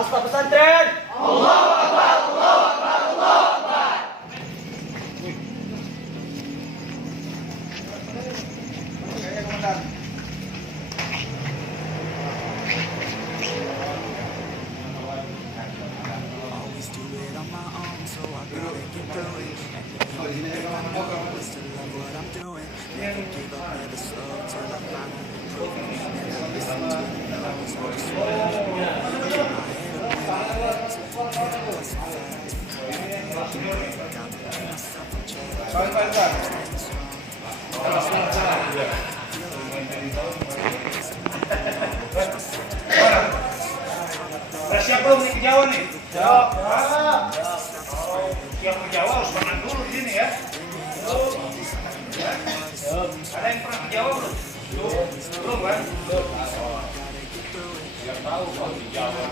Asma pesantren. Allahu Akbar, Allahu Akbar, Allahu Akbar. Always do it on my own, so I gotta get through it. And the only thing I know is to love what I'm doing. Never give up, never slow till I finally prove it. Never listen to the no's, I just wanna keep moving. Keep my head up when it hurts, can't lose the facts. Gotta keep myself in check, staying strong. Always been tired, feel like I'm ready to Udah siap belum nih ke Jawa nih? Siap. Siap ke Jawa harus makan dulu di sini ya. Ada yang pernah ke Jawa belum? Belum kan? Biar tahu kalau di Jawa.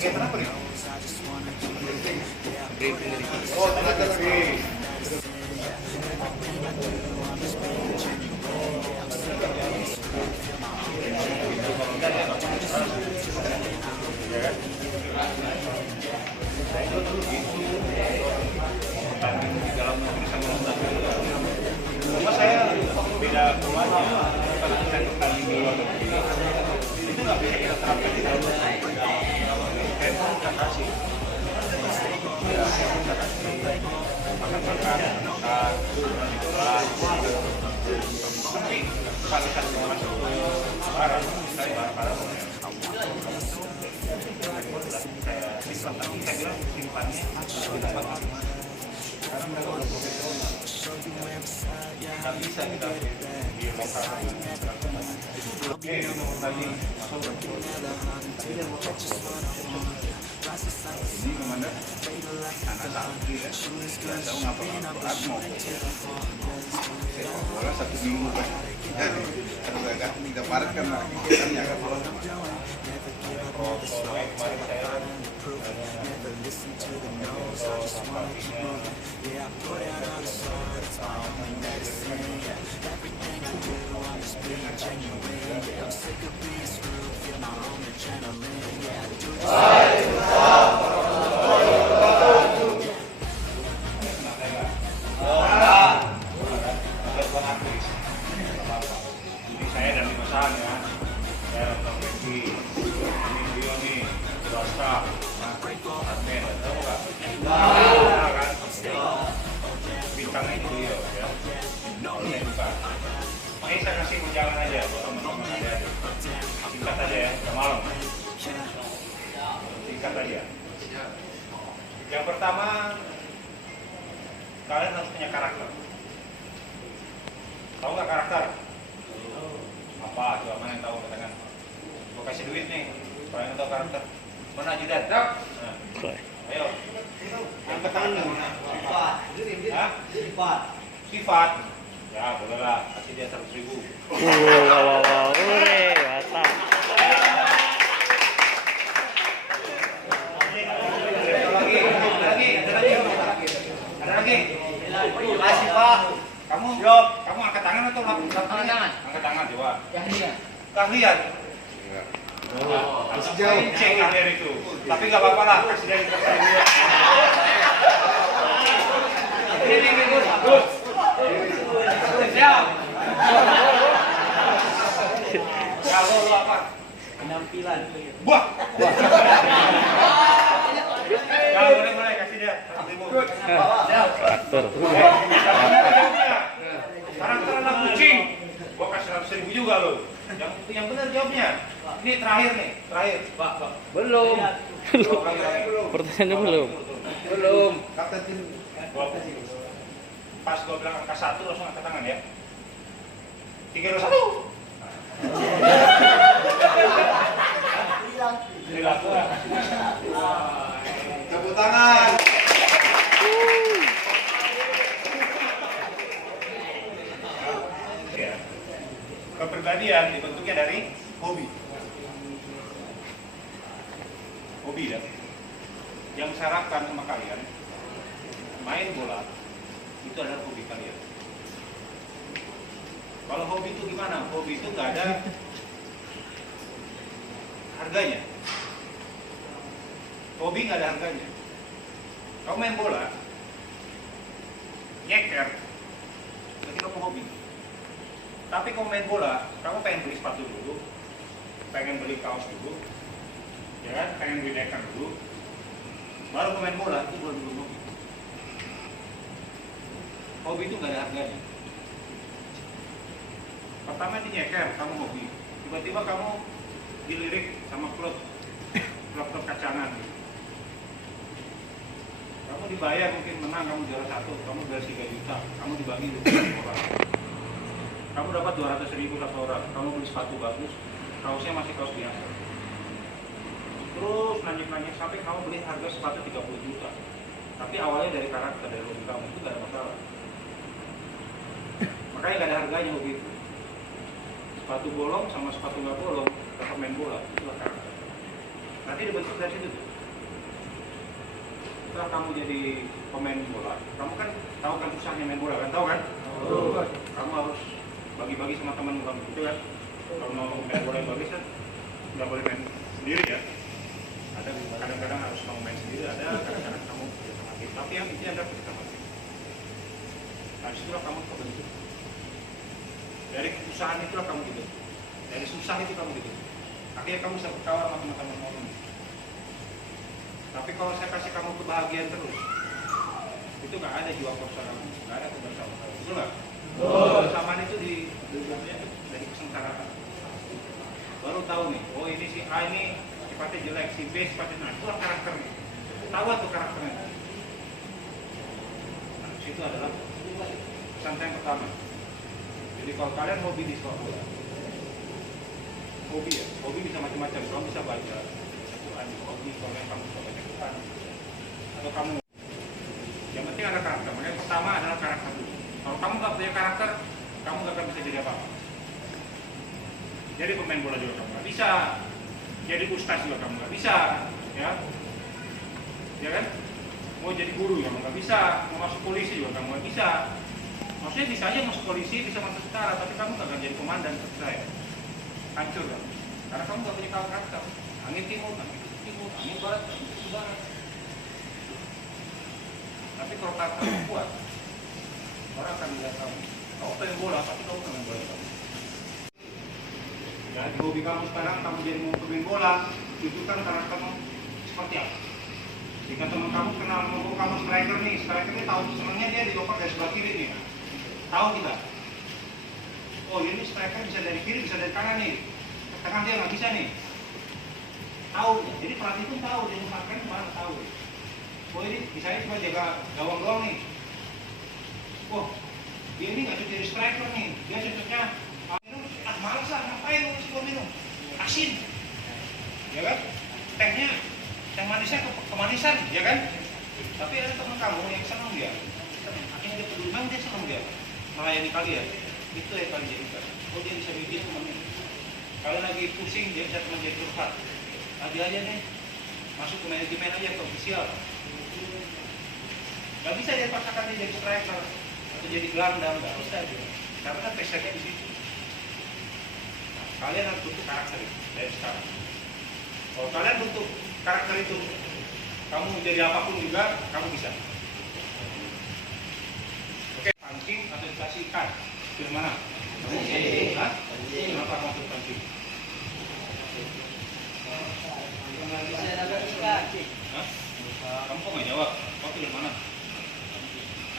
Kegiatan apa nih? Oh, tenaga sih. Cuma saya beda rumahnya, kalau saya kembali ke itu nggak bisa kita terapkan di dalam handphone kan kasih makan tapi pada saat kita masuk barang saya barang saya simpan tapi saya bilang simpannya di tempat karena mereka udah profesional nggak bisa kita di lokal oke tadi masuk ini komandan anak santri ya nggak tahu ngapa berat mau bola 1 minggu kan kalau nggak tiga paret kan kegiatannya kan saya dan pesan ya, saya nonton Messi, ini dia nih, swasta, admin, tahu nggak? Kan, bintangnya itu dia, ya. Saya buka. Ini saya kasih ujangan aja, buat teman-teman aja. Singkat aja ya, udah malam. Singkat aja. Yang pertama, kalian harus punya karakter. Tahu nggak karakter? Apa? Coba mana yang tahu katakan? Gue kasih duit nih, kalau yang tahu karakter. Mana ajudan? Tahu? Ayo. Yang pertama sifat. Hah? Sifat. Sifat. Ya bolehlah, kasih dia 100.000. Wow, mantap. Ada lagi. Kasih Pak. Kamu angkat tangan atau angkat tangan? Angkat tangan coba. Keahlian. Masih jauh. Cek keahlian itu. Tapi nggak apa-apa lah, kasih dia yang keahlian. Ini good. Siap. Kalau lo apa? Penampilan. Buah. Kalau boleh kasih dia 100.000. Karakter. Karakter anak kucing. Gua kasih 100.000 juga lo. Yang benar jawabnya. Ini terakhir nih, Pak. Belum. Pertanyaannya belum. Kapten tim. Pas gua bilang angka 1 langsung angkat tangan ya. 3, 2, 1. Tepuk tangan. Kepribadian dibentuknya dari hobi. Hobi ya. Yang saya harapkan sama kalian, main bola itu adalah hobi kalian. Kalau hobi itu gimana? Hobi itu nggak ada harganya. Hobi nggak ada harganya. Kamu main bola, nyeker, berarti kamu hobi. Tapi kamu main bola, kamu pengen beli sepatu dulu, pengen beli kaos dulu, ya kan? Pengen beli neker dulu, baru kamu main bola, itu belum hobi. Hobi itu nggak ada harganya. Pertama di nyeker, kamu hobi. Tiba-tiba kamu dilirik sama klub kacangan. Kamu dibayar mungkin menang, kamu juara 1, kamu juara 3 juta, kamu dibagi 20 orang. Kamu dapat 200.000 satu orang, kamu beli sepatu bagus, kaosnya masih kaos biasa. Terus nanjak-nanjak sampai kamu beli harga sepatu 30 juta. Tapi awalnya dari karakter, dari hobi kamu, itu gak ada masalah. Makanya gak ada harganya hobi itu. Sepatu bolong sama sepatu nggak bolong, tetap main bola, itulah karakter. Nanti dibentuk dari situ tuh. Setelah kamu jadi pemain bola, kamu kan tahu kan susahnya main bola kan, tahu kan? Kamu harus bagi-bagi sama teman kamu gitu kan. Kalau mau main bola yang bagus kan, nggak boleh main sendiri ya. Ada kadang-kadang harus kamu main sendiri, ada kadang-kadang kamu kerja sama tim. Tapi yang intinya adalah kerja sama tim. Nah, disitulah kamu terbentuk. Dari kesusahan itulah kamu gitu. Dari susah itu kamu gitu. Akhirnya kamu bisa berkawan sama teman-teman kamu. Tapi kalau saya kasih kamu kebahagiaan terus, itu nggak ada jiwa korsa kamu, nggak ada kebersamaan kamu. Betul nggak? Kebersamaan itu dari kesengsaraan. Baru tahu nih, oh ini si A ini sifatnya jelek, si B sifatnya nah, itulah karakternya. Tahu tuh karakternya. Nah, itu adalah pesan saya yang pertama. Jadi kalau kalian hobi di sepak bola, hobi ya, hobi bisa macam-macam. Kamu bisa baca Quran, hobi kalau kamu bisa baca Quran, atau kamu. Yang penting ada karakter. Makanya pertama adalah karakter dulu. Kalau kamu nggak punya karakter, kamu nggak akan bisa jadi apa-apa. Jadi pemain bola juga kamu nggak bisa. Jadi ustaz juga kamu nggak bisa, ya kan? Mau jadi guru kamu nggak bisa. Mau masuk polisi juga kamu nggak bisa. Maksudnya bisa aja masuk polisi, bisa masuk tentara, tapi kamu gak akan jadi komandan seperti saya. Hancur kan? Karena kamu gak punya karakter. Angin timur, angin barat, angin barat. Tapi kalau karakter kamu kuat, orang akan melihat kamu. Kamu pengen bola, tapi kamu pengen bola kamu. Ya, di hobi kamu sekarang, kamu jadi mau pemain bola, tunjukkan karaktermu seperti apa. Jika teman kamu kenal, mau kamu striker nih tahu senangnya dia dioper dari sebelah kiri nih. Tahu kita, oh ini striker bisa dari kiri, bisa dari kanan nih. Tengah dia nggak bisa nih. Tahu, jadi pelatih pun tahu dia memakai mana tahu. Oh ini misalnya cuma jaga gawang doang nih. Oh dia ini nggak cocok jadi striker nih. Dia cocoknya minum, malas lah ngapain lu sih minum? Asin, ya kan? Tehnya, teh manisnya kemanisan, ya kan? Tapi ada teman kamu yang senang dia. Akhirnya dia peduli, memang dia senang dia. Melayani kalian, itu yang kalian jadikan. Oh dia bisa bikin temannya. Kalian lagi pusing, dia bisa teman jadi curhat. Tadi aja nih, masuk ke manajemen aja ke ofisial. Gak bisa dia paksakan dia jadi striker atau jadi gelandang, gak bisa dia. Karena passionnya di situ. Nah, kalian harus butuh karakter itu dari sekarang. Kalau kalian butuh karakter itu, kamu jadi apapun juga, kamu bisa. Pancing atau dikasih ikan? Di mana? Pancing. Hah? Kenapa kamu pancing? Hah? Kamu kok nggak jawab? Kau pilih mana?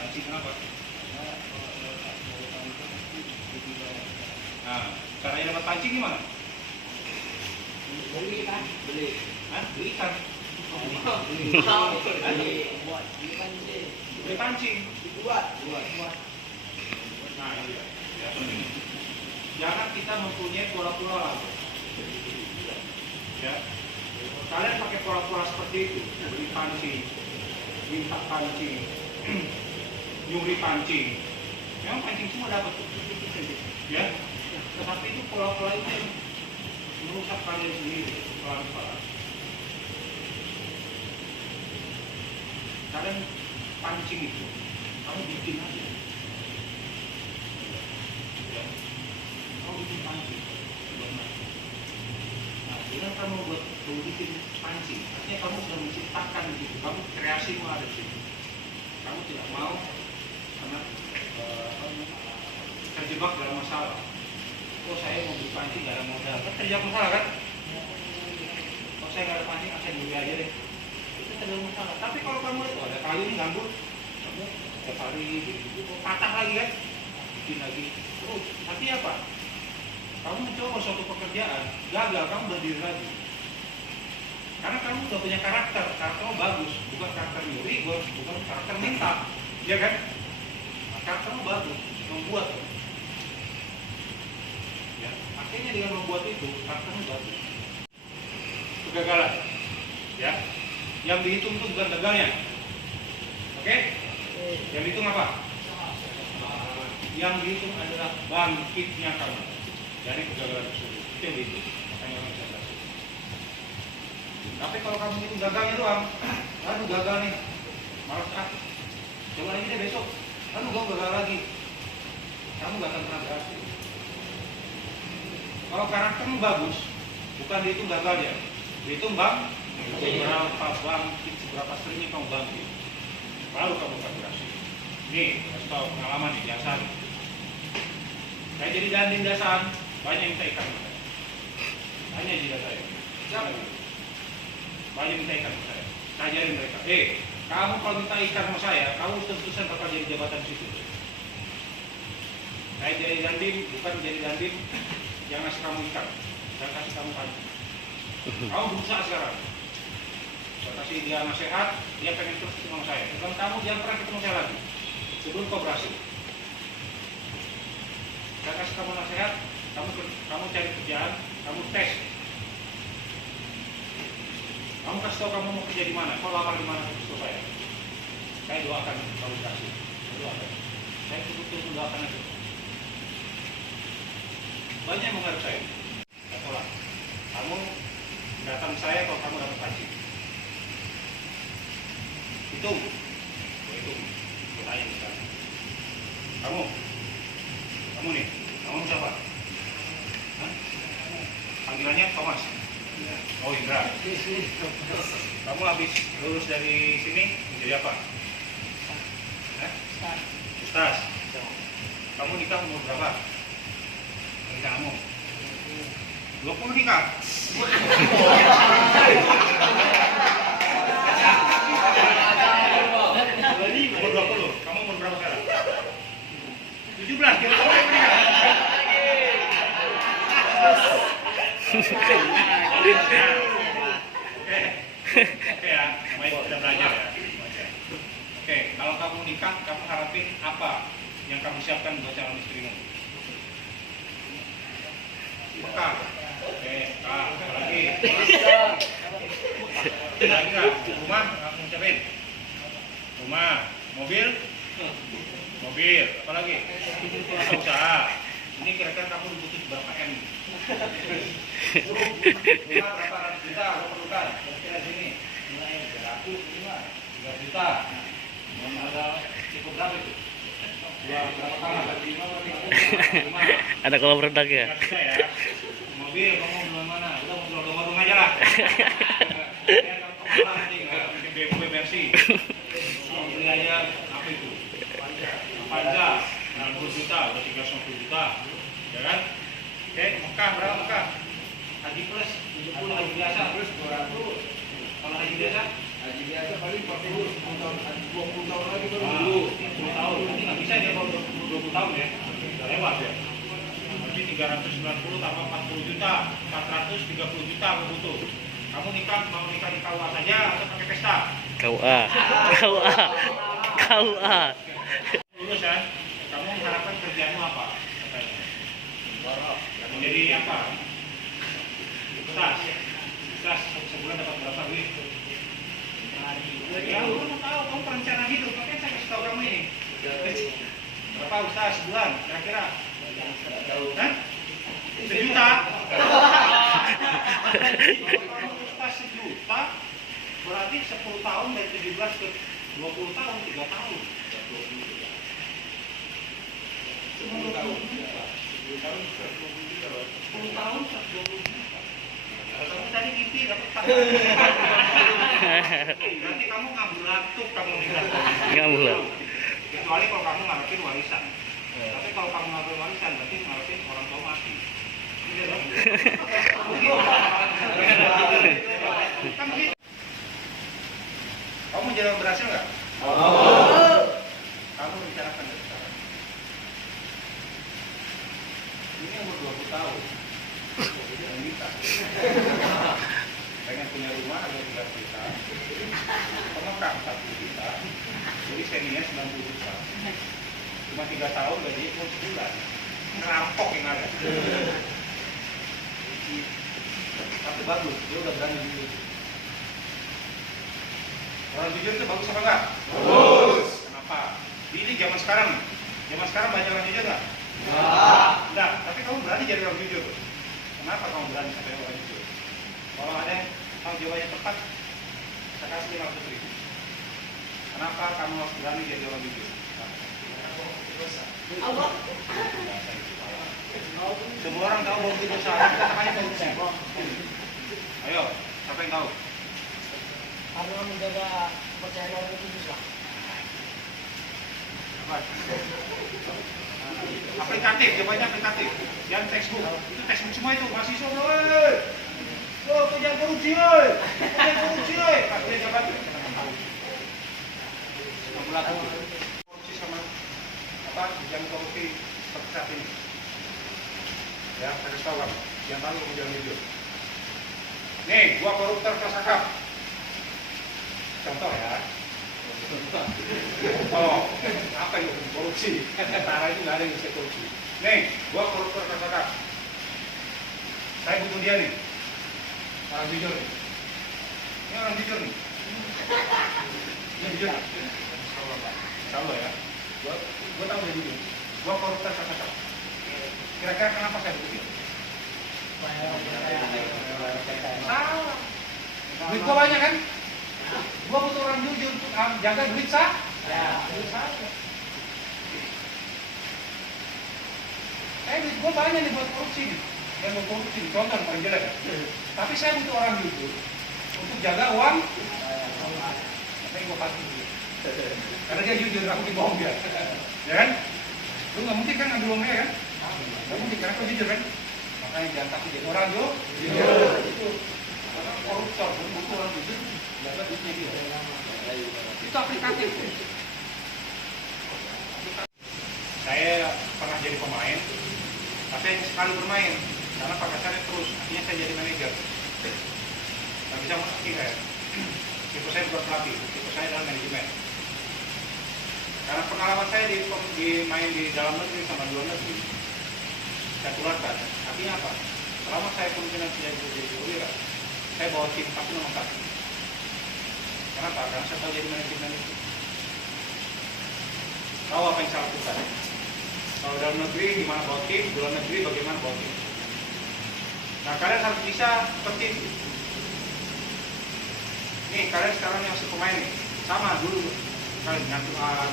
Pancing kenapa? Nah, caranya dapat pancing gimana? Beli kan? Beli. Hah? Beli ikan. Beli pancing. Buat. Nah, iya. Ya, penting. Jangan kita mempunyai pola-pola lalu. Ya. Kalian pakai pola-pola seperti itu, beli pancing, minta pancing, nyuri pancing. Memang pancing semua dapat, ya. Tetapi itu pola-pola itu yang merusak kalian sendiri, pelan-pelan. Kalian pancing itu, kamu bikin aja. Ya. bikin pancing. Nah, dengan kamu bikin pancing, artinya kamu sudah menciptakan di situ, kamu kreasimu ada di situ. Kamu tidak mau karena terjebak dalam masalah. Oh, saya mau beli pancing nggak ada modal, kan terjebak masalah kan? Oh, saya nggak ada pancing, saya beli aja deh. Itu terjebak masalah. Tapi kalau kamu itu ada kali ini ganggu, kamu setiap hari itu patah lagi kan? Bikin lagi. Terus, tapi apa? Kamu mencoba suatu pekerjaan, gagal, kamu berdiri lagi. Karena kamu sudah punya karakter kamu bagus, bukan karakter nyuri, bukan karakter minta, ya kan? Karaktermu bagus, membuat. Ya, akhirnya dengan membuat itu, karaktermu bagus. Kegagalan, ya. Yang dihitung itu bukan gagalnya, oke? Yang dihitung apa? Yang dihitung adalah bangkitnya kamu dari kegagalan tersebut. Itu yang dihitung. Makanya orang bisa berhasil. Tapi kalau kamu itu gagalnya doang, aduh gagal nih, malas coba lagi deh besok, aduh gue gagal lagi, kamu gak akan pernah berhasil. Kalau karaktermu bagus, bukan dihitung gagalnya, dihitung seberapa seringnya kamu bangkit, baru kamu akan berhasil. Nih, kasih tahu pengalaman nih, biasa. Saya jadi danding dasan, banyak yang saya ikan. Tanya juga saya. Siapa itu? Banyak minta ikan sama saya. Saya ajarin mereka. Kamu kalau minta ikan sama saya, kamu terus-terusan bakal jadi jabatan situ. Saya jadi dandim, bukan jadi dandim yang ngasih kamu ikan, dan kasih kamu pancing. Kamu berusaha sekarang. Saya kasih dia nasihat, dia pengen terus ketemu sama saya. Sebelum kamu jangan pernah ketemu saya lagi. Sebelum kau berhasil. Saya kasih kamu nasihat, kamu cari kerjaan, kamu tes. Kamu kasih tahu kamu mau kerja di mana, kau lamar di mana, kasih tahu saya. Saya doakan kamu berhasil. Saya doakan. Saya betul-betul doakan aja. Banyak yang mengharap saya. Saya tolak. Kamu datang saya kalau kamu dapat pancing. Hitung. Hitung. Tanya misalnya. Kamu nih. Kamu siapa? Hah? Panggilannya Thomas. Oh, Indra. Kamu habis lulus dari sini menjadi apa? Ustaz. Kamu nikah umur berapa? Nikah kamu? 20 nikah? Umur 20. Kamu umur berapa sekarang? 17. Kira-kira kamu nikah? Oke ya, baik kita belajar ya. Oke, kalau kamu nikah, kamu harapin apa yang kamu siapkan buat calon istrimu? Bekal. Oke, apa lagi? Lagi nggak? Rumah, kamu ucapin. Rumah, mobil, apa lagi? Usaha. Ini kira-kira kamu butuh berapa M? Rumah berapa ratus juta kamu perlukan? Kira-kira sini. Mulai 300, 3 juta. Ada cukup berapa itu? Berapa kamar? 5. Ada kolam renang ya? Mobil kamu mau mana? Udah mau jual rumah aja lah. Kamu nanti bikin BMW Mercy. Kamu beli aja apa itu? Avanza 60 juta, udah 350 juta, ya kan? Oke, Mekah berapa Mekah? Haji plus 70, haji biasa plus 200. Kalau haji biasa? Haji biasa paling 40 tahun, 20 tahun lagi baru dulu. 20 tahun, nanti nggak bisa dia kalau 20 tahun ya, udah lewat ya. Berarti 390 tambah 40 juta, 430 juta aku butuh. Kamu mau nikah di KUA saja atau pakai pesta? KUA. Lulus kan? Kamu mengharapkan kerjaanmu apa? Menjadi apa? Ustaz, sebulan dapat berapa duit? Ya, lu mau tahu, kamu perencana hidup, makanya saya kasih tahu kamu ini. Berapa Ustaz sebulan? Kira-kira? Hah? 1 juta? Kalau Ustaz 1 juta, berarti 10 tahun dari 17 ke 20 tahun, 3 tahun. 10 tahun. tahun 120 juta loh. 10 tahun 120 juta. Kalau kamu tadi mimpi dapat 4. Berarti kamu ngambil latuk kamu nih. Ngambil. Kecuali kalau kamu ngarepin warisan. Tapi kalau kamu ngambil warisan berarti ngarepin orang tua mati. Iya dong. Kan begitu. Kamu jadi orang berhasil nggak? Kamu bicarakan dari sekarang. Ini umur 20 tahun. Jadi minta. Pengen punya rumah ada 13 juta. Pengekang 40 juta. Jadi seninya 90 juta. Cuma 3 tahun gaji pun sebulan. Ngerampok yang ada. Tapi bagus, dia udah berani dulu. Orang jujur itu bagus apa enggak? Bagus. Kenapa? Ini zaman sekarang nih. Zaman sekarang banyak orang jujur nggak? Enggak. Tapi kamu berani jadi orang jujur. Kenapa kamu berani sampai orang jujur? Kalau ada yang tahu jawabannya tepat, saya kasih 500.000. Kenapa kamu harus berani jadi orang jujur? Allah. Semua orang tahu bahwa itu dosa. Kita hanya korupsi. Ayo, siapa yang tahu? Karena menjaga kepercayaan orang itu susah. Aplikatif, jawabannya aplikatif. Jangan textbook. Itu textbook semua itu mahasiswa bro. Oh, kau jangan korupsi, oi. Kau jangan korupsi, oi. Dia jabat. Kamu lakukan korupsi sama apa? Jangan korupsi seperti saat ini. Ya, saya kasih tahu kamu. Jangan tahu kamu jangan jujur. Nih, gua koruptor kelas akap. Contoh ya. Oh, apa itu korupsi? Tentara itu nggak ada yang bisa korupsi. Nih, gua koruptor kelas akap. Saya butuh dia nih. Orang jujur nih. Ini orang jujur nih. Ini jujur. Insyaallah ya. Gua tahu dia jujur. Gua koruptor kelas akap. Kira-kira kenapa saya butuh dia? Salah. Duit gua banyak kan? Gua butuh orang jujur untuk jaga duit sah. Ya, duit saya. Duit gua banyak nih buat korupsi nih. Yang mau korupsi, contoh yang paling jelek. Tapi saya butuh orang jujur untuk jaga uang. Tapi gua pasti dulu. Karena dia jujur, aku dibohong dia. Ya kan? Lu nggak mungkin kan ngambil uangnya kan? Nggak mungkin, karena kau jujur kan? Makanya jangan takut jadi orang jujur. Itu koruptor, butuh orang jujur. Jaga duitnya dia. Itu aplikatif. Saya pernah jadi pemain, tapi hanya sekali bermain karena pakasannya terus. Akhirnya saya jadi manajer. Nggak bisa masuk saya. Tipe saya bukan pelatih, tipe saya adalah manajemen. Karena pengalaman saya di main di dalam negeri sama luar negeri, saya tularkan. Artinya apa? Selama saya kemungkinan tidak jadi perwira, saya bawa tim tapi nomor 1. Kenapa? Karena saya tahu jadi manajemen itu. Tahu apa yang saya lakukan. Kalau dalam negeri gimana bawa tim, di luar negeri bagaimana bawa tim. Nah, kalian harus bisa seperti itu. Nih, kalian sekarang yang masih pemain nih, sama dulu. Kalian nyantuan,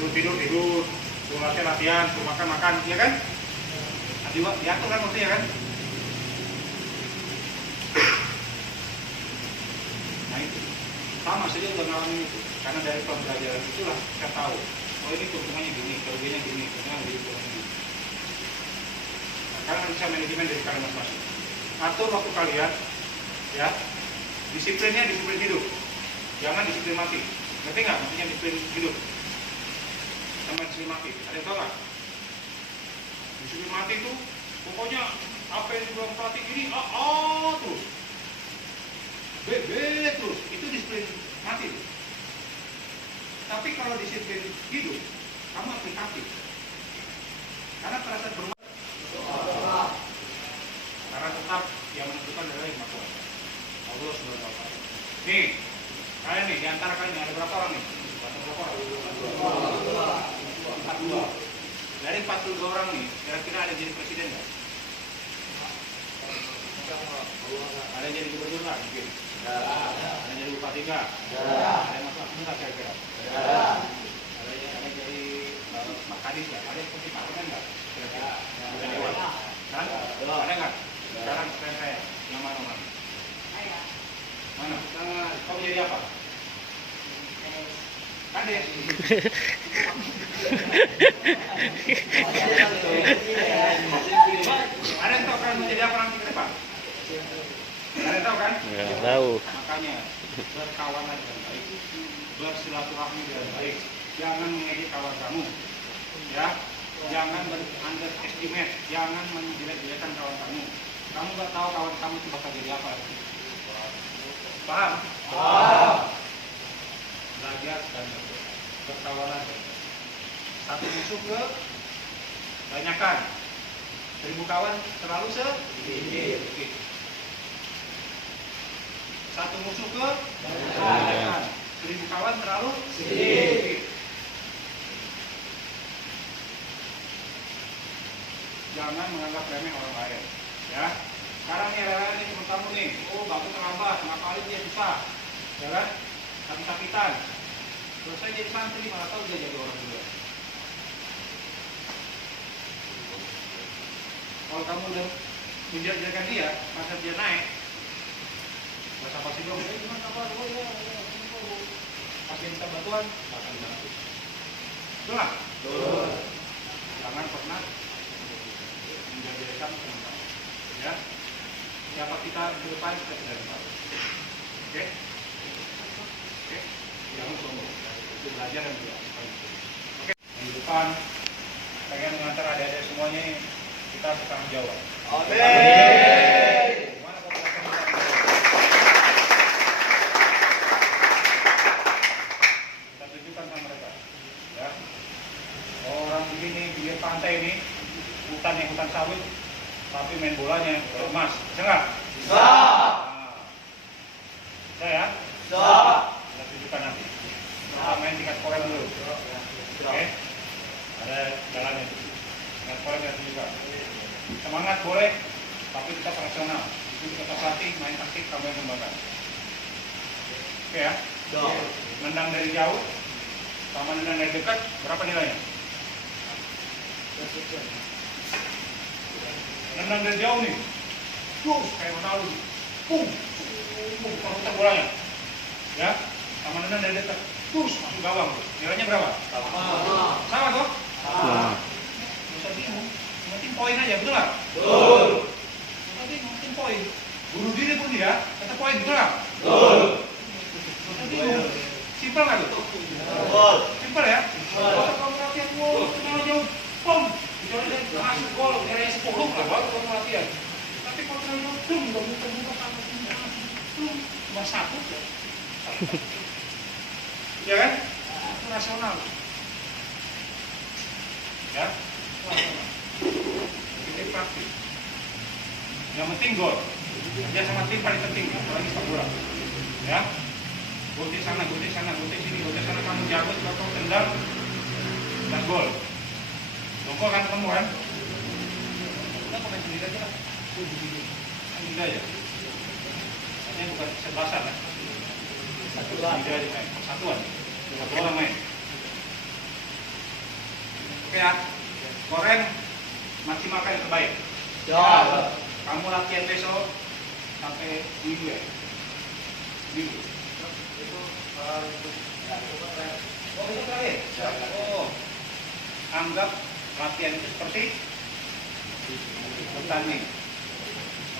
dulu tidur, dulu latihan, dulu makan, ya kan? Diatur kan maksudnya kan? Nah itu. Sama saja udah ngalamin itu. Karena dari pembelajaran itulah kita tahu. Oh ini keuntungannya gini, kerugiannya gini, keuntungannya gini. Nah, kalian bisa manajemen dari kalian masing-masing. Atur waktu kalian, ya. Disiplinnya disiplin hidup. Jangan disiplin mati. Ngerti nggak? Maksudnya disiplin hidup. Sama disiplin mati. Ada yang tahu nggak? Disiplin mati itu pokoknya apa yang dibilang pelatih ini terus. B terus. Itu disiplin mati. Tapi kalau disiplin hidup, kamu aplikatif. Karena pada saat berbuat, karena tetap yang menentukan adalah yang maha kuasa. Allah Subhanahu wa taala. Nih, kalian nih, diantara kalian ada berapa orang nih? Berapa orang? 42. Dari 42 orang nih, kira-kira ada jadi presiden nggak? Ada jadi gubernur nggak mungkin? Ada jadi bupati nggak? Ada yang masuk nggak kira-kira? Ada jadi Kadis nggak? Ada seperti parlemen nggak? Kira-kira? Ada dewan? Kan? Ada nggak? Sekarang saya yang mana? Mana? Kau jadi apa? Kadis. Ada yang tahu kan menjadi apa nanti ke depan? Ada yang tahu kan? Nggak tahu. Makanya berkawanan dengan baik, bersilaturahmi dengan baik, jangan mengejek kawan kamu, ya, jangan underestimate, jangan menjelek-jelekan kawan kamu. Kamu nggak tahu kawan kamu itu bakal jadi apa. Paham? Paham. Belajar dan berkawanan. Satu musuh ke banyakan, 1000 kawan terlalu sedikit. Satu musuh ke banyakan, 1000 kawan terlalu sedikit. Jangan menganggap remeh orang lain, ya. Sekarang nih ada nih teman kamu nih, oh bagus terlambat, ngapalin dia susah, ya kan? Sakit-sakitan. Terus saya jadi santri, malah tahu dia jadi orang juga. Kalau kamu udah menjelek-jelekan dia, masa dia naik, bahasa pasti dong, gimana kabar? Oh ya, pas dia minta bantuan, akan bantu. Betul nggak? Betul. Jangan pernah menjelek-jelekan teman-teman, ya. Siapa kita ke depan kita tidak tahu. Oke? Oke? Jangan sombong. Itu belajar dan belajar. Oke? Di depan, pengen mengantar adik-adik semuanya, kita bertanggung jawab. Amin. Gimana kalau kita bertanggung jawab? Kita tunjukkan sama mereka, ya. Orang begini di pantai ini, hutannya hutan sawit, tapi main bolanya emas, bisa nggak? Bisa. Nah, bisa ya? Bisa. Kita tunjukkan nanti. Kita main tingkat korem dulu. Oke? Ada jalannya. Tingkat korem kita tunjukkan. Semangat boleh, tapi kita profesional. Itu kita latih, main taktik, kamu yang kembangkan. Oke ya? Nendang dari jauh, sama nendang dari dekat, berapa nilainya? Nendang dari jauh nih, kayak Ronaldo, putar bolanya, ya, sama nendang dari dekat, masuk gawang, nilainya berapa? Sama toh? Nah. Bisa bingung, penting poin aja, betul nggak? Betul. Penting poin, bunuh diri pun dia, kata poin, betul nggak? Betul. Bingung, simpel nggak tuh? Betul. Simpel ya? Kalau kamu latihan, wow, jauh, pom, misalnya masuk gol, area 10 lah, baru kamu latihan. Tapi kalau terlalu jauh, nggak muter-muter sama cuma satu ya. Ya kan? Itu nasional. Ya? Ini praktis. Yang penting gol. Kerja sama tim paling penting, apalagi sepak bola. Ya? Gotik sana, gotik sini, gotik sana, kamu jago, kamu tendang, dan gol. Gol kan ketemu kan? Kita pemain sendiri aja lah. Sendiri aja. Ini bukan sebelasan kan? Sendiri aja main, persatuan. Satu orang main. Oke ya, korem maksimalkan yang terbaik. Ya. Kamu latihan besok sampai minggu ya? Minggu. Oh, itu terakhir? Oh, anggap latihan itu seperti bertanding.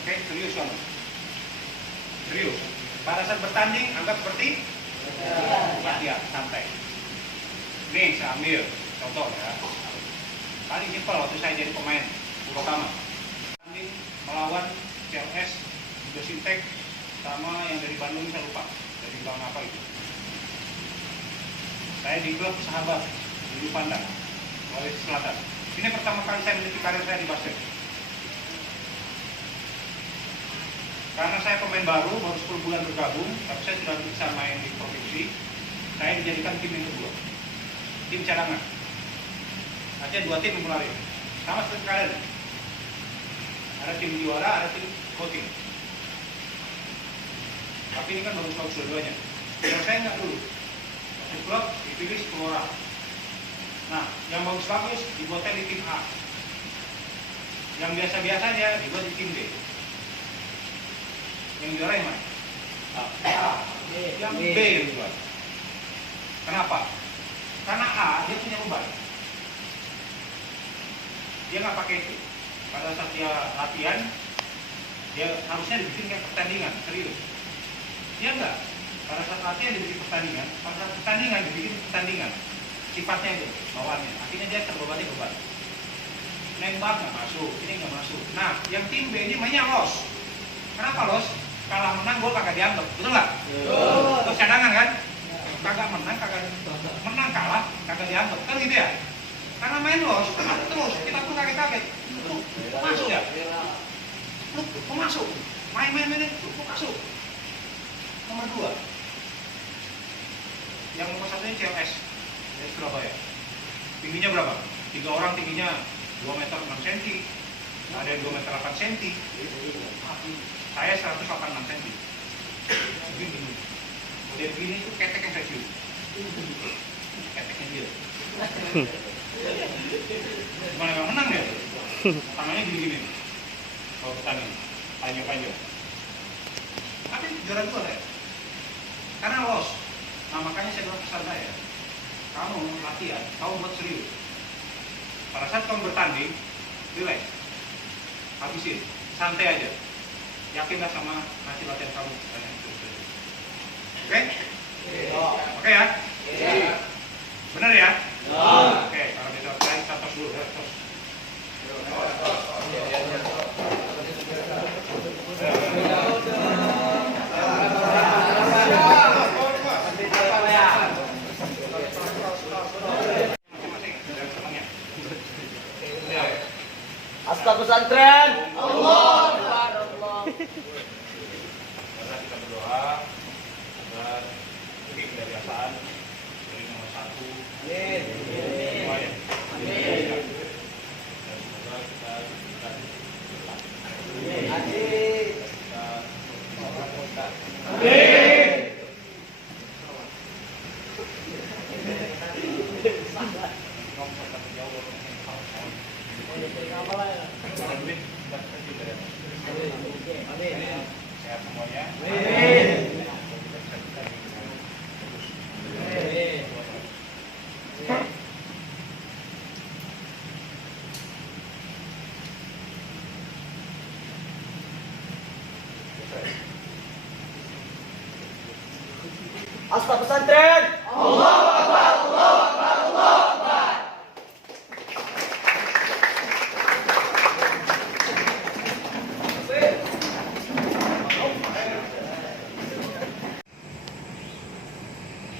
Oke, serius kamu. Serius. Pada saat bertanding, anggap seperti latihan, santai. Nih, saya ambil contoh ya. Paling simpel waktu saya jadi pemain pertama. Bertanding melawan CLS, Josintek, sama yang dari Bandung, saya lupa. Dari Bang apa itu. Saya di klub Sahabat, di Pandang, Sulawesi Selatan. Ini pertama kali saya meniti karir saya di basket. Karena saya pemain baru 10 bulan bergabung, tapi saya sudah bisa main di provinsi. Saya dijadikan tim yang kedua, tim cadangan. Artinya 2 tim memulai, sama seperti kalian. Ada tim juara, ada tim voting. Tapi ini kan bagus-bagus dua-duanya. Kalau saya nggak dulu. Satu klub dipilih 10 orang. Nah, yang bagus-bagus dibuatnya di tim A. Yang biasa-biasanya dibuat di tim B. Yang juara yang mana? A. Yang B yang dibuat. Kenapa? Karena A dia punya beban. Dia nggak pakai itu. Pada saat dia latihan, dia harusnya dibikin kayak pertandingan, serius. Dia enggak. Pada saat latihan dibikin pertandingan, pada saat pertandingan dibikin pertandingan. Sifatnya itu, bawaannya. Akhirnya dia terbebani beban. Nembak nggak masuk, ini nggak masuk. Nah, yang tim B ini mainnya los. Kenapa los? Kalah menang gol kagak dianggap, betul nggak? Terus cadangan kan? Kagak menang, menang kalah, kagak dianggap, kan gitu ya? Karena main los, terus kita pun kaget-kaget. Kok masuk ya? Kok masuk? Main-main kok masuk? Nomor 2. Yang nomor 1-nya CLS dari Surabaya. Tingginya berapa? 3 orang tingginya 2 meter 6 cm. Ada yang 2 meter 8 cm. Saya 186 cm. Begini. Model begini itu ketek yang saya cium. Keteknya dia. Gimana gak menang dia? Tangannya gini-gini. Kalau petani, panjang-panjang. Tapi juara 2 saya. Karena los. Nah makanya saya bilang pesan saya, kamu latihan, kamu buat serius. Pada saat kamu bertanding, relax, habisin, santai aja. Yakinlah sama hasil latihan kamu. Oke? Oke ya? Benar ya? Oke, kalau bisa kita tos dulu. Tos. Hasta pesantren. Allah. Karena kita berdoa agar tim dari Hasan dari nomor 1. Semua ya. Dan semoga kita bisa sehat semuanya. Hasta pesantren.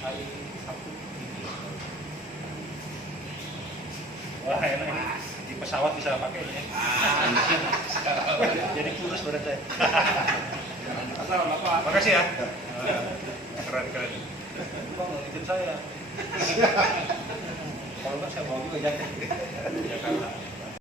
Hari Sabtu wah enak ini di pesawat bisa pakai ini. Jadi kurus badan saya. Makasih ya. Keren. Bang, ngikutin saya. Kalau nggak saya mau juga jalan. Jakarta.